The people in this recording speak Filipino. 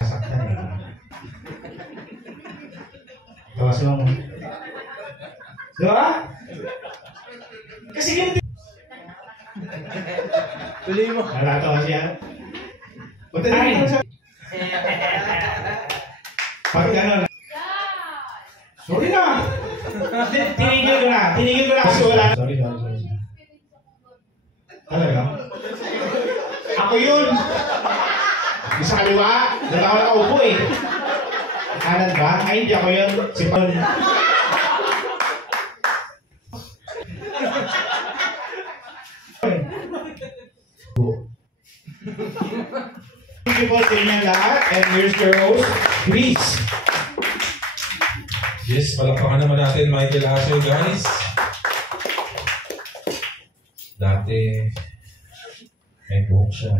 Saktan eh. Tawas mo. Diba? Kasi yun. Tuloy mo. Nalatawa siya. Punta na rin sa... Pag gano'n. Sorry na. Tinigil ko na. Tinigil ko na kasi wala. Sorry. Talaga? Ako yun. Sa kaliwa. Doon ako nakaupo eh. Kanan ba? Ay, hindi ako yun. Si Paul. Beautiful din yan lahat. And here's your host, Chris. Yes, palakpakan naman natin Michael Asher, guys. Dati, may buhok siya.